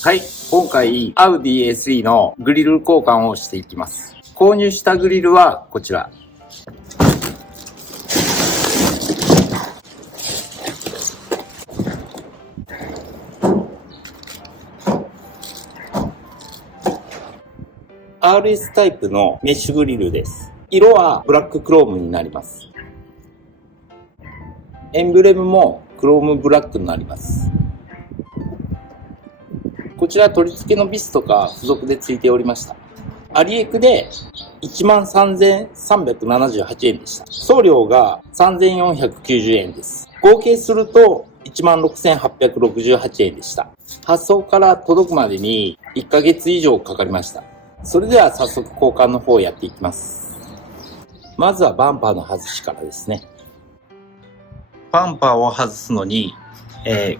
はい、今回 Audi A3 のグリル交換をしていきます。購入したグリルはこちら。RS タイプのメッシュグリルです。色はブラッククロームになります。エンブレムもクロームブラックになります。こちら取り付けのビスとか付属で付いておりました。アリエクで 13,378 円でした。送料が 3,490 円です。合計すると 16,868 円でした。発送から届くまでに1ヶ月以上かかりました。それでは早速交換の方をやっていきます。まずはバンパーの外しからですね。バンパーを外すのに、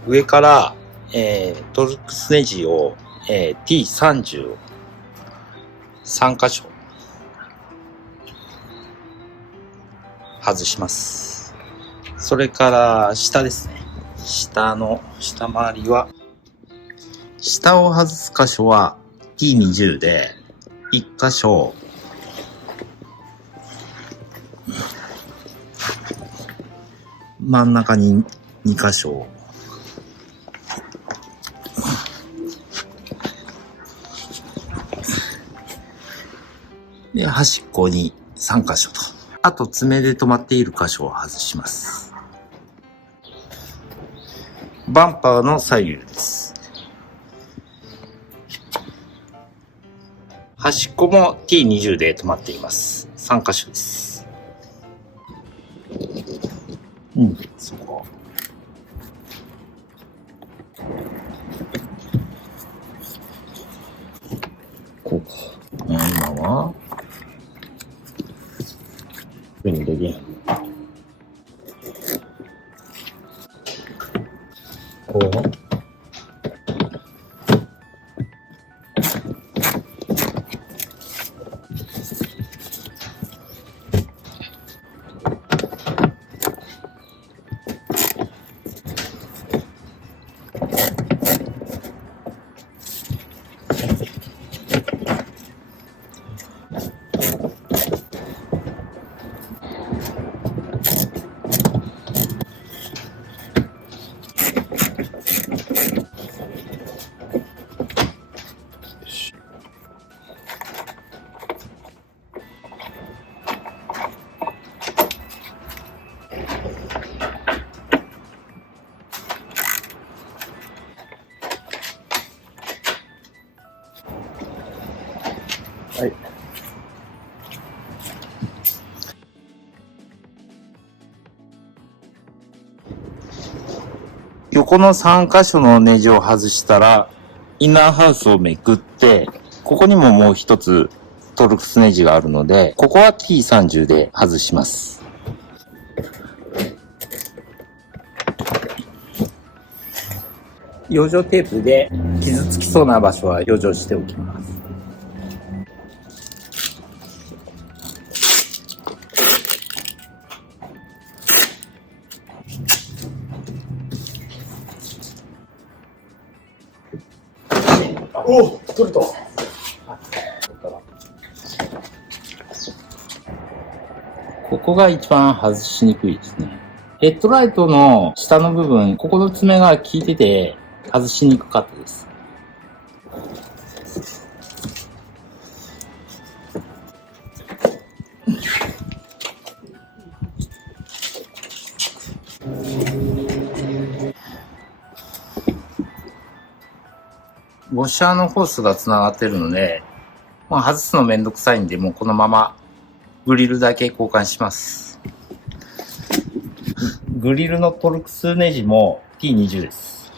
上からトルクスネジを、T30 を3箇所外します。それから下ですね。下回りは、下を外す箇所は T20 で1箇所真ん中に2箇所で、端っこに3箇所と。あと爪で止まっている箇所を外します。バンパーの左右です。端っこも T20 で止まっています。3箇所です。そこ。こうか。今は上にできへん。こう。はい。横の3箇所のネジを外したら、インナーハウスをめくって、ここにももう一つトルクスネジがあるので、ここは T30 で外します。養生テープで傷つきそうな場所は養生しておきます。おお、取れた。ここが一番外しにくいですね。ヘッドライトの下の部分、ここの爪が効いてて外しにくかったです。ウォッシャーのホースがつながってるので、もう外すのめんどくさいんで、もうこのままグリルだけ交換します。グリルのトルクスネジも T20 です。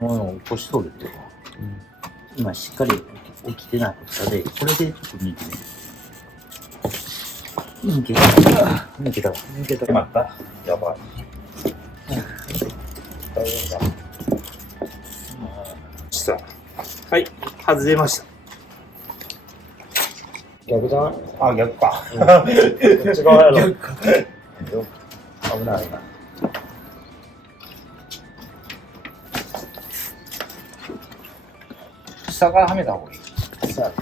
落としとるっていうか、今しっかり起きてなかったで、これでちょっと抜いてみる。抜けた。抜けた。抜けた。決まった。やばい。大丈夫だ。はい、外れました。逆じゃない？あ、逆か。こっち側やろ。逆か。危ないな。下からはめた方がいい。そうやね。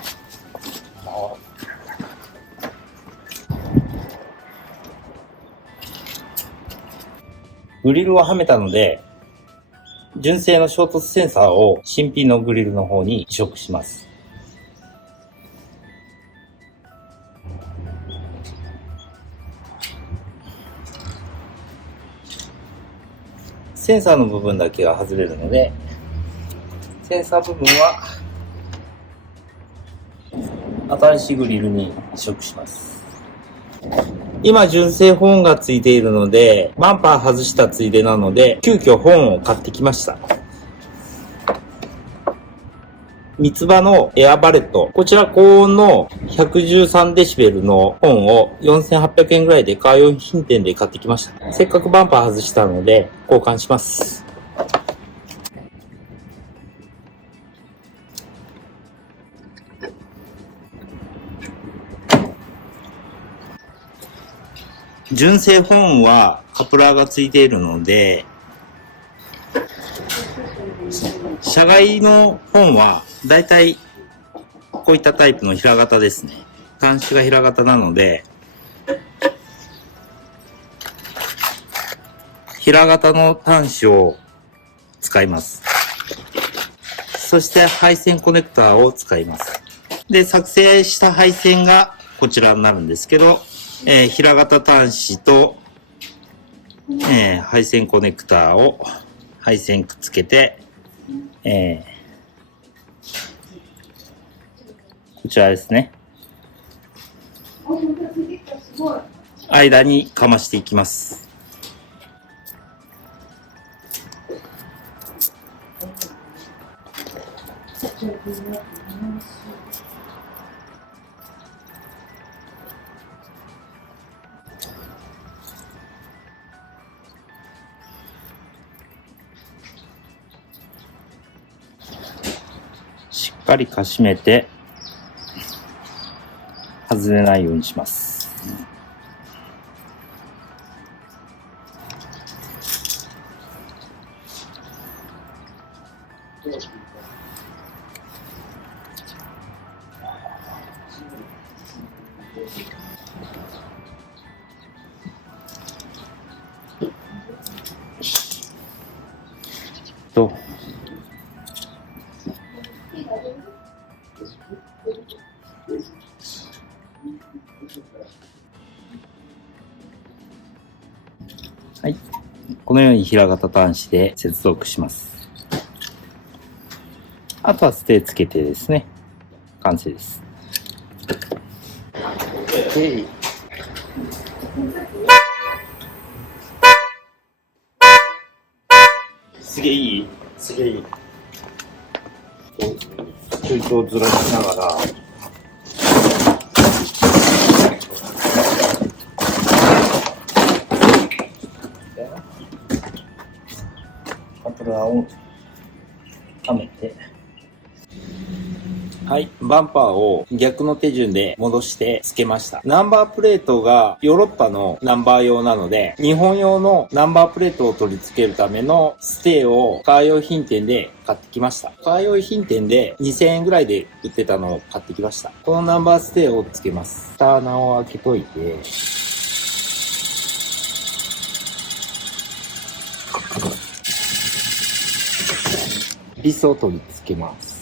グリルをはめたので、純正の衝突センサーを新品のグリルの方に移植します。センサーの部分だけが外れるので、センサー部分は新しいグリルに移植します。今純正本がついているので、バンパー外したついでなので、急遽本を買ってきました。三つ葉のエアバレット。こちら高音の113デシベルの本を4800円ぐらいでカー用品店で買ってきました。せっかくバンパー外したので交換します。純正本はカプラーがついているので、車外の本はだいたいこういったタイプの平型ですね。端子が平型なので、平型の端子を使います。そして配線コネクターを使います。で、作成した配線がこちらになるんですけど、平型端子と、配線コネクターを配線くっつけて、こちらですね。間にかましていきます。しっかりかしめて外れないようにします。はい。このように平型端子で接続します。あとはステーつけてですね、完成です。すげえいい？すげえいい。ちょいとずらしながら、カプラーをはめて、はい、バンパーを逆の手順で戻して付けました。ナンバープレートがヨーロッパのナンバー用なので、日本用のナンバープレートを取り付けるためのステーをカー用品店で買ってきました。カー用品店で2000円ぐらいで売ってたのを買ってきました。このナンバーステーを付けます。蓋穴を開けといて、ビスを取り付けます。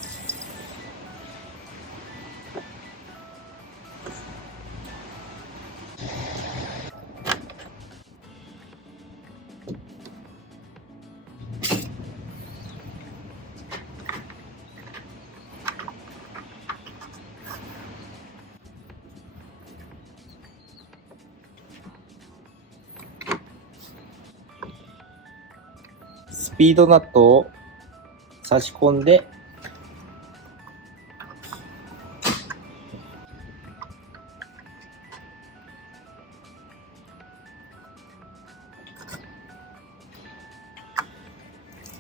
スピードナットを差し込んで、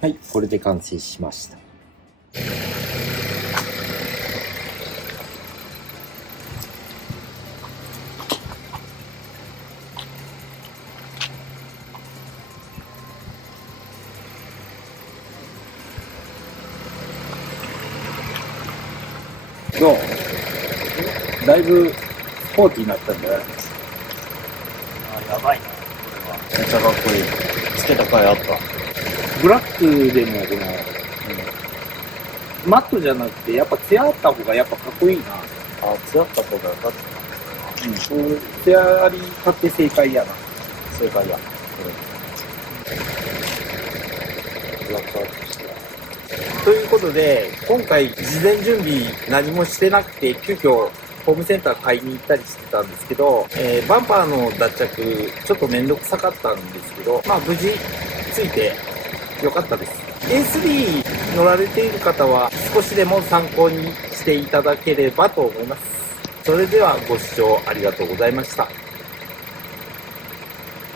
はい、これで完成しました。どう？だいぶスポーティーになったんじゃない？あ、やばいな、こめっちゃかっこいい。つけた甲斐あった。ブラックでもこの、マットじゃなくて、やっぱ艶あった方がやっぱかっこいいな。れは。あ、強かった方が勝つうん。艶あり買って正解やな。正解や。ブラックアウトして。ということで、今回事前準備何もしてなくて、急遽ホームセンター買いに行ったりしてたんですけど、バンパーの脱着、ちょっとめんどくさかったんですけど、まあ無事ついてよかったです。A3 乗られている方は少しでも参考にしていただければと思います。それではご視聴ありがとうございました。